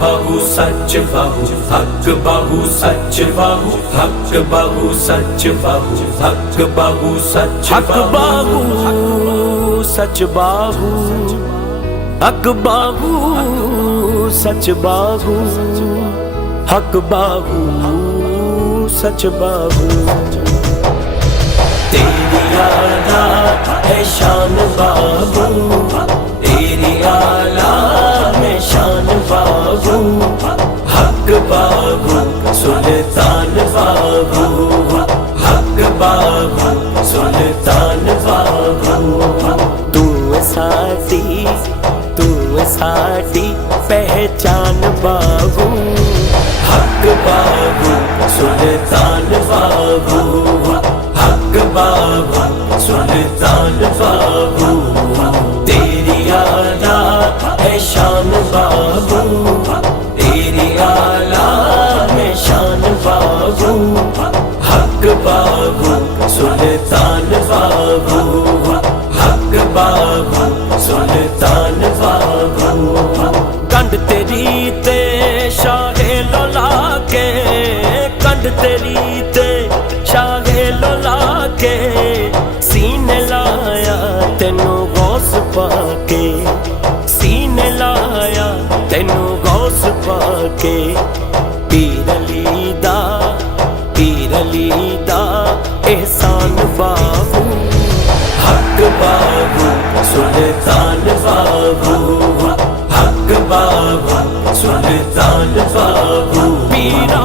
बाहू सच बाहू, हक बाहू सच बाहू, हक बाहू सच बाहू, हक बाहू सच हक बाहू सच बाहू, हक बाहू सच बाहू, हक बाहू सच बाहू। तेरी आला है शान बाबू, तेरी आला में शान बाबू, हक बाबू सुल्तान बाबू, हक बाबू सुल्तान बाबू। तू साडी पहचान बाबू, हक बाबू सुल्तान बाबू, हक बाबू सुल्तान बाबू। तेरी आला है शान बाबू, तेरी आला में शान बाबू, हक बाबू सुल्तान बाबू, हक बाबू सुल्तान बाबू। कंड तेरी ते शाहे लोला के, कंड तेरी ते शाहे लोला के, सीने लाया तेनू गौस पाके, सीने लाया तेनू गौस पाके। पीर अली दा एहसान बाबू, हक बाबू सुल्तान बाबू, हक बाबू सुल्तान बाबू। पीरा